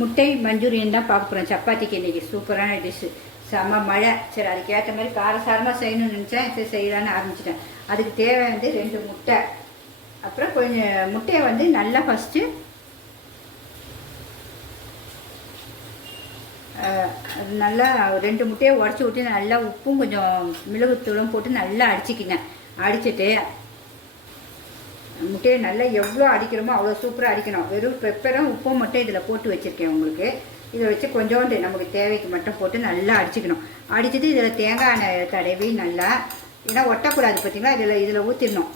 முட்டை மஞ்சூரியன் தான் பார்க்க போகிறோம். சப்பாத்திக்கு இன்றைக்கி சூப்பரான டிஷ்ஷு. செம்ம மழை. சரி, அதுக்கேற்ற மாதிரி காரசாரமாக செய்யணும்னு நினச்சேன். சரி செய்யலான்னு ஆரம்பிச்சிட்டேன். அதுக்கு தேவை 2 முட்டை. அப்புறம் கொஞ்சம் முட்டையை நல்லா ஃபஸ்ட்டு நல்லா 2 முட்டையை உடச்சி விட்டு நல்லா உப்பும் கொஞ்சம் மிளகுத்தூளும் போட்டு நல்லா அடிச்சிக்கிங்க. அடிச்சுட்டு முட்டையை நல்லா எவ்வளோ அடிக்கிறோமோ அவ்வளோ சூப்பராக அடிக்கணும். வெறும் பெப்பரும் உப்பும் மட்டும் இதில் போட்டு வச்சுருக்கேன் உங்களுக்கு. இதை வச்சு கொஞ்சோண்டு நமக்கு தேவைக்கு மட்டும் போட்டு நல்லா அடிச்சுக்கணும். அடிச்சுட்டு இதில் தேங்காய் எண்ணெய் தடவி நல்லா, ஏன்னா ஒட்டக்கூடாது பார்த்தீங்களா, இதில் ஊற்றிடணும்.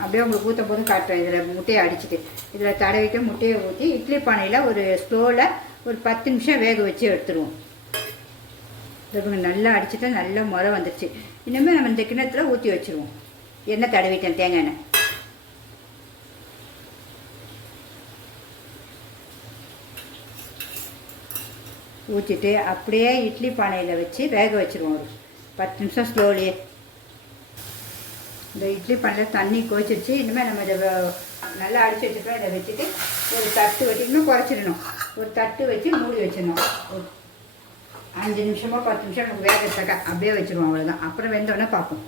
அப்படியே உங்களுக்கு ஊற்றும் போது காட்டுறேன். இதில் முட்டையை அடிச்சுட்டு இதில் தடவிட்டு முட்டையை ஊற்றி இட்லி பானையில் ஒரு ஸ்லோவில் ஒரு 10 நிமிஷம் வேக வச்சு எடுத்துருவோம். இதுக்கு நல்லா அடிச்சுட்டு நல்லா முறை வந்துடுச்சு. இனிமேல் நம்ம இந்த கிண்ணத்தில் ஊற்றி வச்சுருவோம். எண்ணெய் தடவிட்டேன், தேங்காய் எண்ணெய். ஊற்றிட்டு அப்படியே இட்லி பானையில் வச்சு வேக வச்சுருவோம் ஒரு 10 நிமிஷம் ஸ்லோலியே. இந்த இட்லி பானையில் தண்ணி கொதிச்சிருச்சு. இனிமேல் நம்ம இதை நல்லா அடிச்சு வச்சுருக்கோம். இதை வச்சுட்டு ஒரு தட்டு வச்சு இன்னும் குறைச்சிடணும். ஒரு தட்டு வச்சு மூடி வச்சிடணும். ஒரு 5 நிமிஷமோ 10 நிமிஷம் நமக்கு வேகத்தக்க அப்படியே வச்சுருவோம். அவ்வளோதான். அப்புறம் வெந்தோடனே பார்ப்போம்.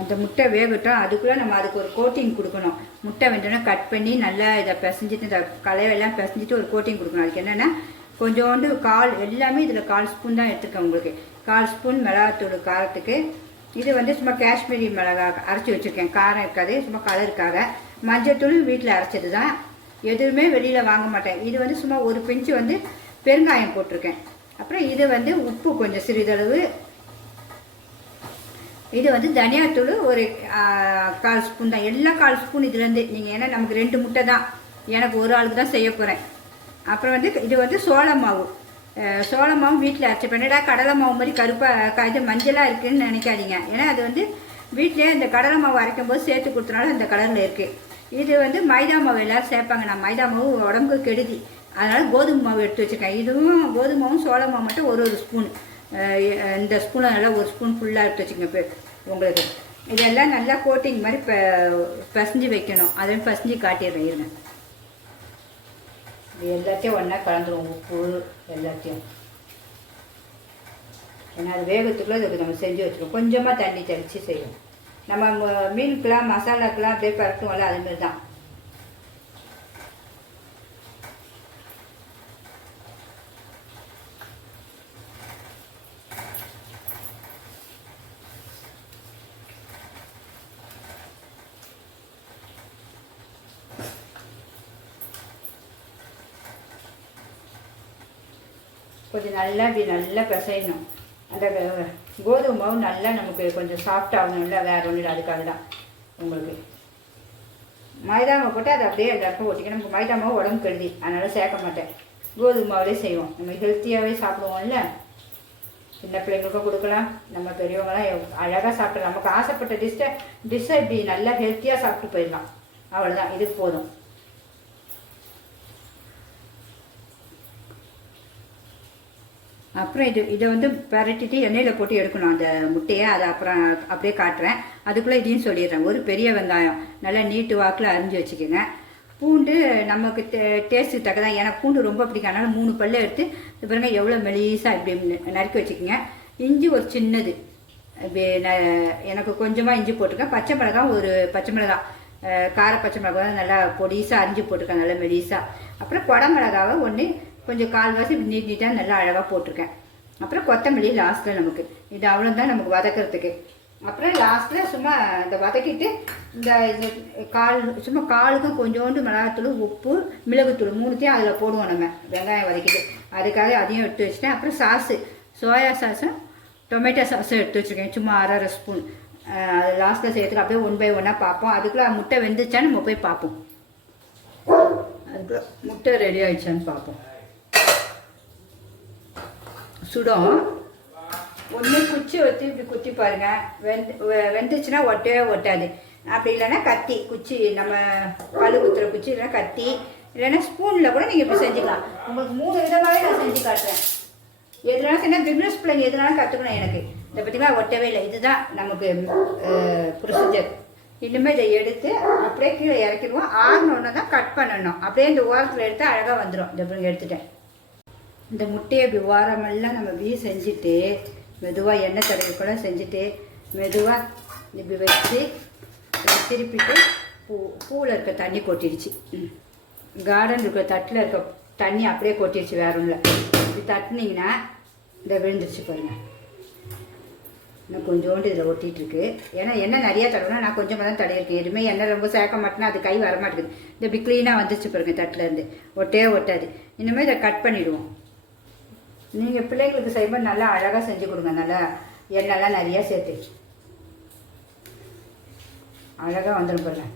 அந்த முட்டை வேகட்டும். அதுக்குள்ளே நம்ம அதுக்கு ஒரு கோட்டிங் கொடுக்கணும். முட்டை வெந்தோடனே கட் பண்ணி நல்லா இதை பிசைஞ்சிட்டு இந்த கலையெல்லாம் பிசைஞ்சிட்டு ஒரு கோட்டிங் கொடுக்கணும். அதுக்கு என்னென்னா கொஞ்சோண்டு எல்லாமே இதில் 1/4 ஸ்பூன் தான் எடுத்துருக்கேன். உங்களுக்கு 1/4 ஸ்பூன் மிளகாத்தூள் காரத்துக்கு. இது சும்மா காஷ்மீரி மிளகா அரைச்சி வச்சுருக்கேன். காரம் இருக்காது, சும்மா கலருக்காக. மஞ்சத்தூள் வீட்டில் அரைச்சது தான், எதுவுமே வெளியில் வாங்க மாட்டேன். இது சும்மா ஒரு பிஞ்சு பெருங்காயம் போட்டிருக்கேன். அப்புறம் இது உப்பு கொஞ்சம் சிறிதளவு. இது தனியாத்தூள் ஒரு 1/4 ஸ்பூன் தான். எல்லாம் 1/4 ஸ்பூன் இதுலேருந்து நீங்கள், ஏன்னா நமக்கு 2 முட்டை தான், எனக்கு ஒரு ஆளுக்கு தான் செய்ய போகிறேன். அப்புறம் இது சோள மாவு. சோள மாவு வீட்டில் அரைச்சிப்பேன். என்னடா கடலை மாவு மாதிரி கருப்பாக இது மஞ்சளாக இருக்குதுன்னு நினைக்காதீங்க. ஏன்னா அது வீட்டிலே இந்த கடலை மாவு அரைக்கும் போது சேர்த்து கொடுத்தனால இந்த கலரில் இருக்குது. இது மைதா மாவு எல்லோரும் சேர்ப்பாங்க. நான் மைதா மாவு உடம்புக்கு கெடுதி, அதனால் கோதுமை மாவு எடுத்து வச்சுருக்கேன். இதுவும் கோதுமை மாவும் சோள மாவு மட்டும் ஒரு ஸ்பூன். இந்த ஸ்பூனில் நல்லா ஒரு ஸ்பூன் ஃபுல்லாக எடுத்து வச்சுக்கோங்க உங்களுக்கு. இதெல்லாம் நல்லா கோட்டிங் மாதிரி பசைஞ்சு வைக்கணும். அதையும் பசைஞ்சு காட்டிடுறேன் இருங்க. இது எல்லாத்தையும் ஒன்றா கலந்துருவோம். உப்பு எல்லாத்தையும், ஏன்னா அது வேகத்துக்குள்ளே இதுக்கு நம்ம செஞ்சு வச்சுருவோம். கொஞ்சமாக தண்ணி தெளித்து செய்வோம். நம்ம மீனுக்கெலாம் மசாலாக்கெலாம் அப்படியே பரட்டுவோம்ல, அதுமாரி தான். கொஞ்சம் நல்லா இப்படி நல்லா பிசையணும். அந்த கோதுமை மாவு நல்லா நமக்கு கொஞ்சம் சாஃப்டாகணும்ல, வேறு ஒன்றும் இல்லை. அதுக்காக தான் உங்களுக்கு மைதா மாவு போட்டு அதை அப்படியே எல்லாருக்கும் ஓட்டிக்கணும். நமக்கு மைதா மாவு உடம்பு கெடுதி, அதனால் சேர்க்க மாட்டேன். கோதுமை மாவுலேயே செய்வோம். நம்ம ஹெல்த்தியாகவே சாப்பிடுவோம்ல. சின்ன பிள்ளைங்களுக்கும் கொடுக்கலாம், நம்ம பெரியவங்களாம் அழகாக சாப்பிடலாம். நமக்கு ஆசைப்பட்ட டிஷ்ஷை இப்படி நல்லா ஹெல்த்தியாக சாப்பிட்டு போயிடலாம். அவ்வளோதான், இது போதும். அப்புறம் இதை பரட்டிட்டு எண்ணெயில் போட்டு எடுக்கணும் அந்த முட்டையை. அதை அப்புறம் அப்படியே காட்டுறேன். அதுக்குள்ளே இதையும் சொல்லிடுறேன். ஒரு பெரிய வெங்காயம் நல்லா நீட்டு வாக்கில் அரிஞ்சு வச்சுக்கோங்க. பூண்டு நமக்கு டேஸ்ட்டுக்கு தக்க தான். எனக்கு பூண்டு ரொம்ப பிடிக்கும், அதனால் 3 பல்ல எடுத்து இது பாருங்க எவ்வளோ மெலிசாக இப்படி நறுக்கி வச்சுக்கோங்க. இஞ்சி ஒரு சின்னது, எனக்கு கொஞ்சமாக இஞ்சி போட்டிருக்கேன். பச்சை மிளகாய் ஒரு பச்சை மிளகாய், கார பச்சை மிளகாய் நல்லா பொடிசாக அரிஞ்சு போட்டிருக்கேன், நல்லா மெலிசாக. அப்புறம் குடை மிளகாவை ஒன்று கொஞ்சம் 1/4 இப்படி நீட்டாக நல்லா அழகாக போட்டிருக்கேன். அப்புறம் கொத்தமல்லி லாஸ்ட்டில் நமக்கு. இது அவ்வளோதான் நமக்கு வதக்கிறதுக்கு. அப்புறம் லாஸ்ட்டில் சும்மா இந்த வதக்கிட்டு இந்த சும்மா காலுக்கும் கொஞ்சோண்டு மிளகாத்தூள், உப்பு, மிளகுத்தூள் 3த்தையும் அதில் போடுவோம் நம்ம வெங்காயம் வதக்கிட்டு. அதுக்காக அதையும் எடுத்து வச்சுட்டேன். அப்புறம் சாஸு, சோயா சாஸும் டொமேட்டோ சாஸும் எடுத்து வச்சுருக்கேன். சும்மா 1/2 ஸ்பூன். அது லாஸ்ட்டில் சேர்த்துட்டு அப்படியே 1 பை 1 பார்ப்போம். அதுக்குள்ளே முட்டை வெந்துச்சான்னு நம்ம போய் பார்ப்போம். அதுக்குள்ளே முட்டை ரெடி ஆகிடுச்சான்னு பார்ப்போம். சுடும். ஒன்று குச்சி வச்சு இப்படி குத்தி பாருங்கள். வெந்துச்சுன்னா ஒட்டவே ஒட்டாது. அப்படி இல்லைன்னா கத்தி குச்சி, நம்ம பழு குத்துற குச்சி, இல்லைன்னா கத்தி, இல்லைன்னா ஸ்பூனில் கூட நீங்கள் இப்படி செஞ்சுக்கலாம். உங்களுக்கு 3 விதமாகவே நான் செஞ்சு காட்டுறேன். எதுனாலும் சொன்னால் பிக்னஸ் பிள்ளைங்க எதுனாலும் கற்றுக்கணும். எனக்கு இதை பற்றிலாம் ஒட்டவே இல்லை. இதுதான் நமக்கு ப்ரொசீஜர். இனிமேல் இதை எடுத்து அப்படியே கீழே இறக்கிடுவோம். ஆறினோடனே தான் கட் பண்ணணும். அப்படியே இந்த ஓரத்தில் எடுத்து அழகாக வந்துடும். இந்த இப்படி எடுத்துட்டேன். இந்த முட்டையை இப்படி ஓரமெல்லாம் நம்ம இப்படி செஞ்சுட்டு மெதுவாக எண்ணெய் தடவை கூட செஞ்சுட்டு மெதுவாக இப்படி வச்சு திருப்பிட்டு பூவில் இருக்க தண்ணி கொட்டிடுச்சு. கார்டன் இருக்கிற தட்டில் இருக்க தண்ணி அப்படியே கொட்டிடுச்சு. வேற ஒன்றும் இல்லை. இப்படி தட்டினீங்கன்னா இந்த விழுந்துருச்சு பாருங்கள். இன்னும் கொஞ்சோண்டு இதில் ஒட்டிகிட்ருக்கு. ஏன்னா எண்ணெய் நிறையா தடவைனா நான் கொஞ்சமாக தான் தடையிருக்கேன். எதுவுமே எண்ணெய் ரொம்ப சேர்க்க மாட்டேன்னா அது கை வர மாட்டேங்குது. இந்த இப்படி க்ளீனாக வந்துச்சு பாருங்க. தட்டிலேருந்து ஒட்டே ஒட்டாது. இனிமேல் இதை கட் பண்ணிவிடுவோம். நீங்கள் பிள்ளைங்களுக்கு செய்யும்போது நல்லா அழகாக செஞ்சு கொடுங்க. நல்லா எண்ணெய்லாம் நிறையா சேர்த்து அழகாக வந்துடும் பாருங்க.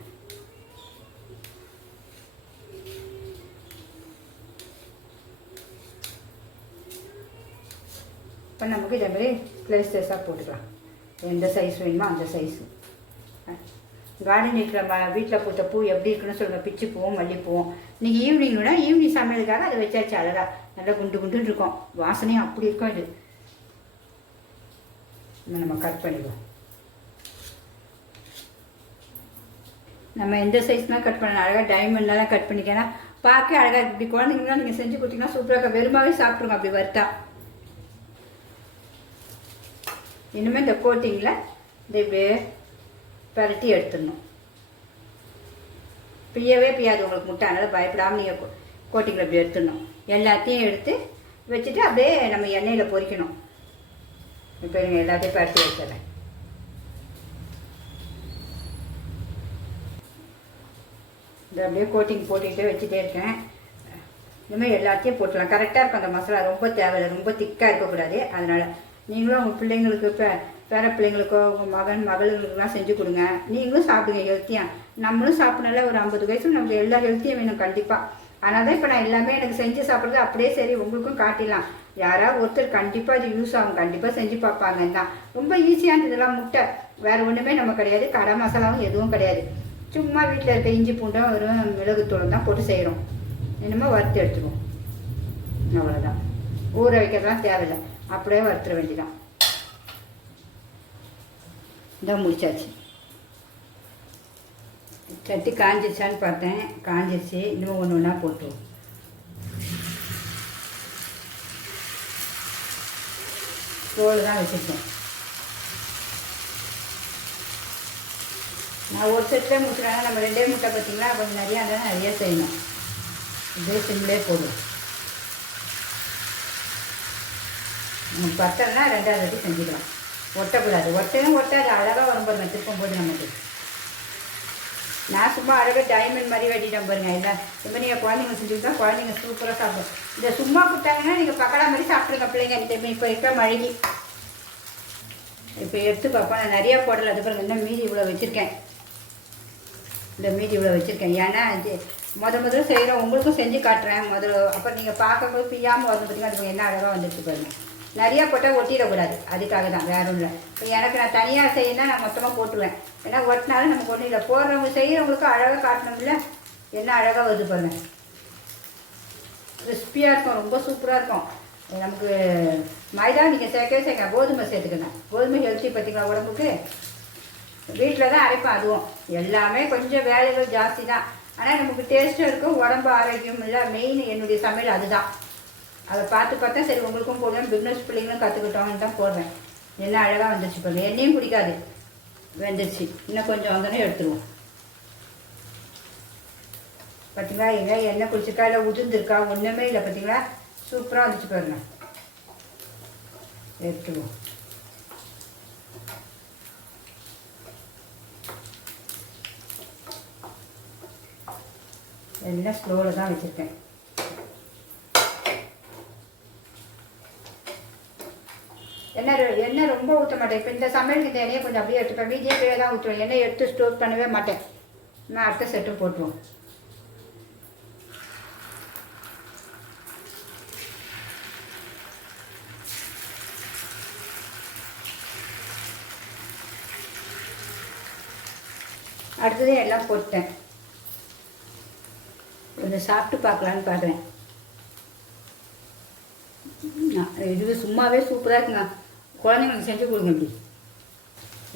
இப்போ நமக்கு இதே மாதிரி ஸ்லைஸாக போட்டுக்கலாம். எந்த சைஸ் வேணுமோ அந்த சைஸு. கார்டன் இருக்கிற வீட்டில் பூத்த பூ எப்படி இருக்குன்னு சொல்லுங்கள். பிச்சு பூவும் மல்லிப்பூவும். இன்றைக்கி ஈவினிங்னா ஈவினிங் சமையலுக்காக அதை வச்சாச்சு. அழகாக நல்லா குண்டு குண்டுன்னு இருக்கும். வாசனையும் அப்படி இருக்கும். இது நம்ம கட் பண்ணிடுவோம். நம்ம எந்த சைஸ்னால் கட் பண்ணலாம். அழகாக டைமண்ட்லாம் கட் பண்ணிக்கலாம். பார்க்க அழகாக இருக்குது. இப்படி குழந்தைங்களாம் நீங்கள் செஞ்சு கொடுத்தீங்கன்னா சூப்பராக வெறுமாவே சாப்பிட்ருங்க. அப்படி வறுத்தா இனிமேல் இந்த கோட்டிங்கில் இந்த இப்படியே பரட்டி எடுத்துடணும். பியவே பியாது உங்களுக்கு முட்டை. அதனால் பயப்படாமல் நீங்கள் கோட்டிங்கில் இப்படி எடுத்துடணும். எல்லாத்தையும் எடுத்து வச்சுட்டு அப்படியே நம்ம எண்ணெயில் பொரிக்கணும். இப்போ எல்லாத்தையும் பரட்டி வச்சிடறேன். இந்த அப்படியே கோட்டிங் போட்டுக்கிட்டே வச்சுட்டே இருக்கேன். இனிமேல் எல்லாத்தையும் போட்டுடலாம். கரெக்டாக இருக்கும் அந்த மசாலா. ரொம்ப தேவையில்லை. ரொம்ப திக்காக இருக்கக்கூடாது. அதனால் நீங்களும் உங்கள் பிள்ளைங்களுக்கு பேர பிள்ளைங்களுக்கோ உங்கள் மகளுங்களுக்குலாம் செஞ்சு கொடுங்க. நீங்களும் சாப்பிடுங்க ஹெல்த்தியாக. நம்மளும் சாப்பிட்னால ஒரு 50 வயசுல நமக்கு எல்லா ஹெல்த்தியும் வேணும் கண்டிப்பாக. அதனால தான் இப்போ நான் எல்லாமே எனக்கு செஞ்சு சாப்பிட்றது அப்படியே சரி உங்களுக்கும் காட்டிடலாம். யாராவது ஒருத்தர் கண்டிப்பாக அது யூஸ் ஆகும். கண்டிப்பாக செஞ்சு பார்ப்பாங்க தான். ரொம்ப ஈஸியானது இதெல்லாம். முட்டை வேறு ஒன்றுமே நம்ம கிடையாது. கடை மசாலாவும் எதுவும் கிடையாது. சும்மா வீட்டில் இருக்க இஞ்சி பூண்டும் வெறும் மிளகுத்தூளும் தான் போட்டு செய்கிறோம். என்னமோ வறுத்து எடுத்துக்குவோம். அவ்வளோதான். ஊற வைக்கிறதுலாம் தேவையில்லை. அப்படியே வறுத்துற வேண்டியதான். இதான் முடிச்சாச்சு. சட்டி காஞ்சிருச்சான்னு பார்த்தேன். காஞ்சிருச்சு. இன்னும் ஒன்று ஒன்றா போட்டுருவோம். தோல் தான் வச்சுருக்கேன். நான் ஒரு செட்டில் முடிச்சுறாங்க. நம்ம 2 முட்டை பார்த்தீங்களா. கொஞ்சம் நிறையா இருந்தாலும் நிறையா செய்யணும். இதே சிம்லே போடும். நமக்கு பத்தலைன்னா 2ஆவது வாட்டி செஞ்சுக்கலாம். ஒட்டக்கூடாது. ஒட்டையும் ஒட்டாது. அழகாக வரும் பாருங்க. திருப்பம் போட்டு நமக்கு. நான் சும்மா அழகாக டைமண்ட் மாதிரி வெட்டிட்டேன் பாருங்க. இல்லை இப்போ நீங்கள் குழந்தைங்க செஞ்சுக்கிட்டா குழந்தைங்க சூப்பராக சாப்பிடும். இதை சும்மா கொடுத்தாங்கன்னா நீங்கள் பக்கடா மாதிரி சாப்பிட்ருங்க பிள்ளைங்க. இந்த இப்போ இருக்க மழகி இப்போ எடுத்து பார்ப்போம். நான் நிறையா போடலை. அது பாருங்க. இன்னும் மீதி இவ்வளோ வச்சுருக்கேன். இந்த மீதி இவ்வளோ வச்சுருக்கேன். ஏன்னா இது முதல்ல செய்கிறோம். உங்களுக்கும் செஞ்சு காட்டுறேன் முதல்ல. அப்புறம் நீங்கள் பார்க்கும்போது பிய்யாமல் வந்து பார்த்தீங்கன்னா அதுக்கு என்ன அழகாக வந்துட்டு பாருங்க. நிறையா போட்டால் ஒட்டிடக்கூடாது. அதுக்காக தான். வேறு ஒன்றும் இல்லை. இப்போ எனக்கு நான் தனியாக செய்யணும்னா நான் மொத்தமாக போட்டுருவேன். ஏன்னா ஒட்டினாலும் நமக்கு ஒன்றும் இல்லை. போடுறவங்க செய்கிறவங்களுக்கு அழகாக காட்டணும்ல. என்ன அழகாக வருது பாருங்கள். கிறிஸ்பியாக இருக்கும். ரொம்ப சூப்பராக இருக்கும். நமக்கு மைதா நீங்கள் சேர்க்கவே சேர்க்க. கோதுமை சேர்த்துக்கணும். கோதுமை ஹெல்த்தி பார்த்தீங்களா உடம்புக்கு. வீட்டில் தான் அரைப்பேன். அதுவும் எல்லாமே கொஞ்சம் வேலைகள் ஜாஸ்தி தான். ஆனால் நமக்கு டேஸ்ட்டும் இருக்கும். உடம்பு ஆரோக்கியம் இல்லை. மெயின் என்னுடைய சமையல் அதுதான். அதை பார்த்து பார்த்தா சரி உங்களுக்கும் போடுவேன். பிஸ்னஸ் பிள்ளைங்களும் கற்றுக்கிட்டோன்னு தான் போடுவேன். என்ன அழகாக வந்துருச்சு பாருங்க. எண்ணெயும் பிடிக்காது. வெந்துருச்சு. இன்னும் கொஞ்சம் வந்தோடனே எடுத்துருவோம். பார்த்தீங்களா எங்கே எண்ணெய் குடிச்சிருக்கா இல்லை உதிர்ந்துருக்கா ஒன்றுமே இல்லை. பார்த்தீங்களா சூப்பராக வந்துச்சு பாருங்க. எடுத்துருவோம். எல்லாம் ஸ்லோவில் தான் வச்சுருக்கேன். எண்ணெய் ரொம்ப ஊற்ற மாட்டேன். இப்போ இந்த சமையலுக்கு இந்த எண்ணெயை கொஞ்சம் அப்படியே எடுத்துப்பேன். மீதியே கீழே தான் ஊற்றுவேன். எண்ணெய் எடுத்து ஸ்டோர் பண்ணவே மாட்டேன். நான் அடுத்த செட்டு போட்டுருவோம். அடுத்தது எல்லாம் போட்டேன். கொஞ்சம் சாப்பிட்டு பார்க்கலான்னு பார்க்குறேன். இது சும்மாவே சூப்பராக இருக்குங்க. குழந்தைங்களுக்கு செஞ்சு கொடுங்க. இப்படி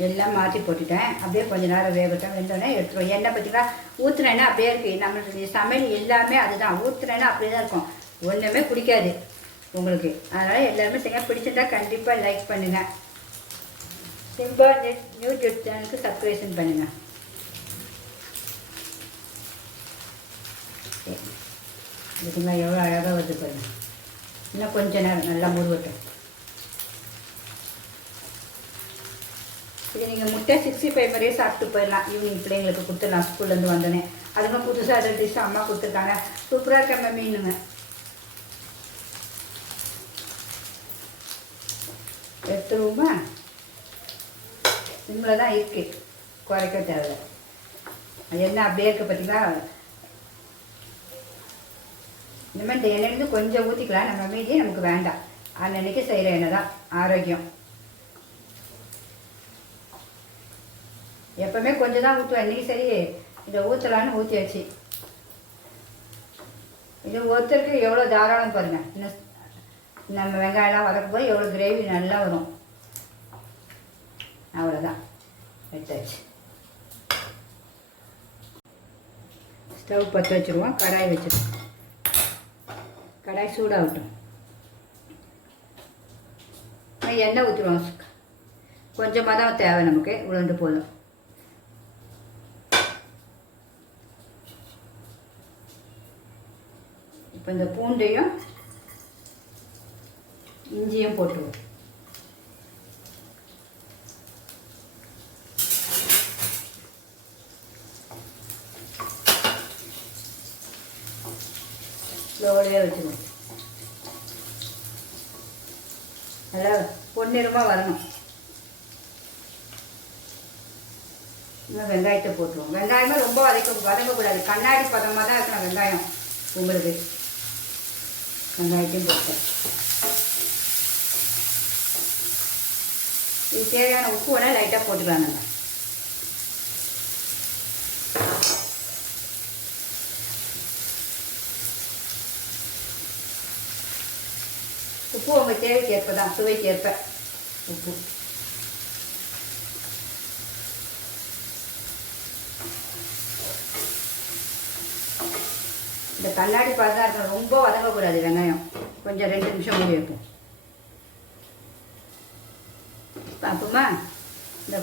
எல்லாம் மாற்றி போட்டுட்டேன். அப்படியே கொஞ்சம் நேரம் வேகட்டும். வெந்தோடனே எடுத்துருவோம். எண்ணெய் பார்த்தீங்கன்னா ஊற்றுனேன்னா அப்படியே இருக்குது. நம்மளுடைய சமையல் எல்லாமே அதுதான். ஊற்றுனேன்னா அப்படியே தான் இருக்கும். ஒன்றுமே பிடிக்காது உங்களுக்கு. அதனால் எல்லாருமே செய்ய பிடிச்சிருந்தா கண்டிப்பாக லைக் பண்ணுங்கள். சிம்பா யூடியூப் சேனலுக்கு சப்ஸ்கிரைப் பண்ணுங்கள். இதுக்குங்களா எவ்வளோ அழகாக வருது பாருங்கள். இன்னும் கொஞ்சம் நேரம் நல்லா முருகட்டும். இது நீங்கள் முட்டை 65 மாதிரியே சாப்பிட்டு போயிடலாம். ஈவினிங் பிள்ளைங்களுக்கு கொடுத்துடலாம். ஸ்கூல்லேருந்து வந்தோடனே அதுங்க புதுசாக அதை டிஷ் அம்மா கொடுத்துருக்காங்க. சூப்பராக இருக்க மீனுங்க. எடுத்துருவோமா? சிம்மில் தான் இருக்குது, குறைக்க தேவை. அது என்ன அப்படியே இருக்குது பார்த்தீங்களா? இனிமேல் இந்த எண்ணெயிலேருந்து கொஞ்சம் ஊற்றிக்கலாம். நம்ம மீதியே நமக்கு வேண்டாம். அன்னன்னைக்கு செய்கிற எண்ணெய் தான் ஆரோக்கியம். எப்பவுமே கொஞ்சம் தான் ஊற்றுவேன். இன்றைக்கி சரி இதை ஊற்றலான்னு ஊற்றியாச்சு. இது ஒருத்தருக்கு எவ்வளோ தாராளம் பாருங்கள். இன்னும் நம்ம வெங்காயம்லாம் வதக்கும் போது எவ்வளோ கிரேவி நல்லா வரும். அவ்வளோதான், எடுத்தாச்சு. ஸ்டவ் பற்ற வச்சுருவோம். கடாய் வச்சுருவோம். கடாய் சூடாகட்டும். எண்ணெய் ஊற்றுருவோம். கொஞ்சமாக தான் தேவை நமக்கு. உளுந்து போதும். இப்போ இந்த பூண்டையும் இஞ்சியும் போட்டுருவோம். ஸ்லோவிலே வச்சுருவோம். நல்லா பொன்னிறமாக வரணும். இன்னும் வெங்காயத்தை போட்டுருவோம். வெங்காயமே ரொம்ப வதங்கக்கூடாது. கண்ணாடி பதமாக தான் இருக்கணும் வெங்காயம் உங்களுக்கு. வெங்காயத்தையும் போட்டேன். இது தேவையான உப்பு வேணால் லைட்டாக போட்டுக்கலாம். நம்ம உப்பு உங்கள் தேவைக்கு ஏற்ப தான், சுவைக்கு ஏற்ப உப்பு. இந்த கண்ணாடி பதம் இருக்கணும். ரொம்ப வதங்கக்கூடாது வெங்காயம். கொஞ்சம் 2 நிமிஷம் மூடி வைப்போம். பார்ப்போமா? இந்த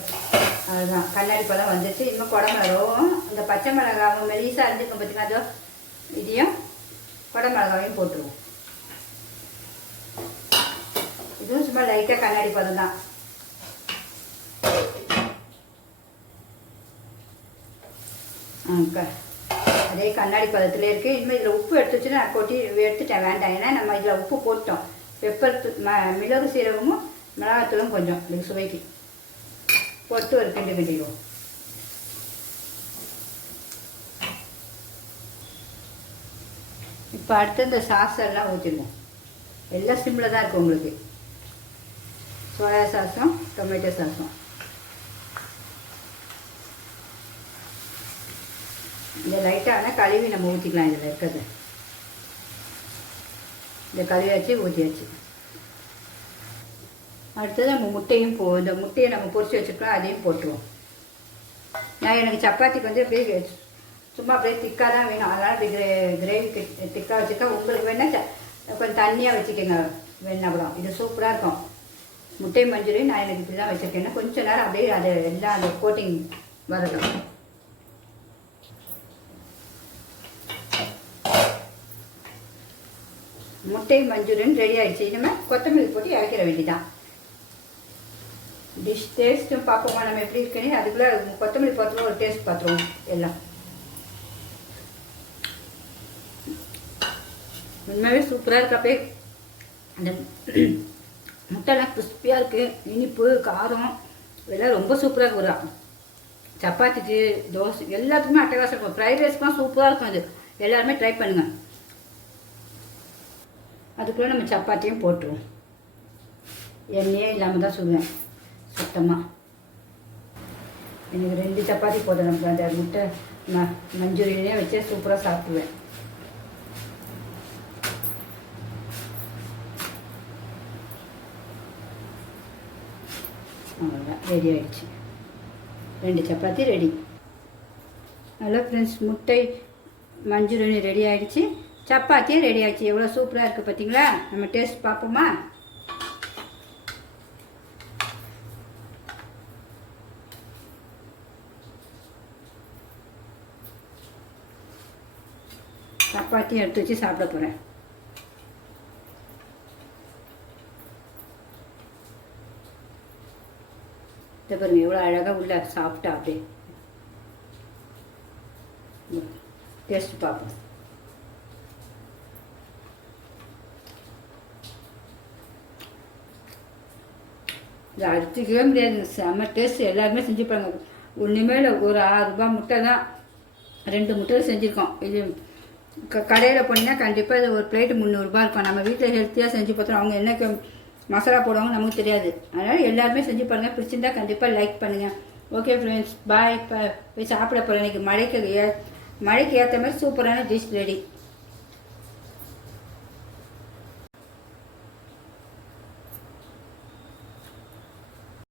அதுதான் கண்ணாடி பதம் வந்துச்சு. இன்னும் குடமிளகாவும் இந்த பச்சை மிளகாவும் மெலிசாக இருந்துக்கும் பார்த்தீங்கன்னா அதோ இதையும் குடமிளகாவையும் போட்டுருவோம். இதுவும் சும்மா லைட்டாக கண்ணாடி பதம் தான். அதே கண்ணாடி பதத்தில் இருக்குது. இனிமேல் இதில் உப்பு எடுத்து வச்சுட்டு நான் கொட்டி எடுத்துட்டேன். வேண்டாம், ஏன்னா நம்ம இதில் உப்பு போட்டோம். பெப்பர் மிளகு சீரகமும் மிளகாத்தூளும் கொஞ்சம் இதுக்கு சுவைக்கு போட்டு ஒரு கிண்டிடுவோம். இப்போ அடுத்து இந்த சாஸ் எல்லாம் ஊற்றிடுவோம். எல்லாம் சிம்பிளாக தான் இருக்கும் உங்களுக்கு. சோயா சாஸும் டொமேட்டோ சாஸும். இந்த லைட்டாக கழுவி நம்ம ஊற்றிக்கலாம். இதில் இருக்கிறது இந்த கழுவியாச்சு ஊற்றியாச்சு. அடுத்தது நம்ம முட்டையும் இந்த முட்டையை நம்ம பொரிச்சு வச்சுருக்கோம். அதையும் போட்டுருவோம். நான் எனக்கு சப்பாத்திக்கு வந்து அப்படியே சும்மா அப்படியே திக்காக தான் வேணும். அதனால் அப்படி கிரேவி திக்காக வச்சுருக்கேன். உங்களுக்கு வேணால் கொஞ்சம் தண்ணியாக வச்சுக்கோங்க வேணா கூட. இது சூப்பராக இருக்கும். முட்டை மஞ்சள் நான் எனக்கு இப்படி தான் வச்சுருக்கேன். கொஞ்சம் நேரம் அப்படியே அது எல்லாம் அந்த கோட்டிங் வரட்டும். முட்டை மஞ்சூரியன் ரெடி ஆகிடுச்சு. இனிமேல் கொத்தமல்லி போட்டு இறக்கிற வேண்டிதான். டிஷ் டேஸ்ட்டும் பார்ப்போமா நம்ம எப்படி இருக்குன்னு. அதுக்குள்ளே கொத்தமல்லி போட்டுருவோம். ஒரு டேஸ்ட் பார்த்துருவோம் எல்லாம். உண்மையாகவே சூப்பராக இருக்கப்பே. அந்த முட்டைலாம் கிறிஸ்பியாக இருக்குது. இனிப்பு காரம் இதெல்லாம் ரொம்ப சூப்பராக இருக்கும். சப்பாத்திக்கு தோசை எல்லாத்துக்குமே அட்டகாசம் இருக்கும். ஃப்ரைட் ரைஸ்க்குலாம் சூப்பராக இருக்கும். அது எல்லாருமே ட்ரை பண்ணுங்கள். அதுக்குள்ளே நம்ம சப்பாத்தியும் போட்டுருவோம். எண்ணெயே இல்லாமல் தான் சுடுவேன் சுத்தமாக. எனக்கு 2 சப்பாத்தி போதும். நமக்கு அந்த முட்டை மஞ்சூரியனே வச்சே சூப்பராக சாப்பிடுவேன். அவ்வளோதான், ரெடி ஆகிடுச்சு. 2 சப்பாத்தி ரெடி. ஹலோ ஃப்ரெண்ட்ஸ், முட்டை மஞ்சூரியன் ரெடி ஆகிடுச்சு, சப்பாத்தியும் ரெடி ஆகிடுச்சு. எவ்வளோ சூப்பராக இருக்குது பார்த்தீங்களா? நம்ம டேஸ்ட் பார்ப்போமா? சப்பாத்தியும் எடுத்து வச்சு சாப்பிட போகிறேன். இதை பாருங்க எவ்வளோ அழகாக உள்ள சாப்பிட்டா அப்படியே. டேஸ்ட் பார்ப்போம். இது அடிச்சுக்கவே முடியாது, செம்ம டேஸ்ட். எல்லாருமே செஞ்சுப்பாங்க. ஒன்றுமேல ஒரு 6 ரூபாய் முட்டை தான், 2 முட்டை செஞ்சுருக்கோம். இது கடையில் போனீங்கன்னா கண்டிப்பாக இது ஒரு பிளேட்டு 300 இருக்கும். நம்ம வீட்டில் ஹெல்த்தியாக செஞ்சு பார்த்தோம். அவங்க என்ன மசாலா போடுவாங்க நமக்கு தெரியாது. அதனால் எல்லாருமே செஞ்சு பாருங்கள். பிடிச்சிருந்தா கண்டிப்பாக லைக் பண்ணுங்கள். ஓகே ஃப்ரெண்ட்ஸ், பாய். இப்போ போய் சாப்பிட போகிறேன். இன்றைக்கி மழைக்கு ஏற்ற மாதிரி சூப்பரான டிஷ் ரெடி.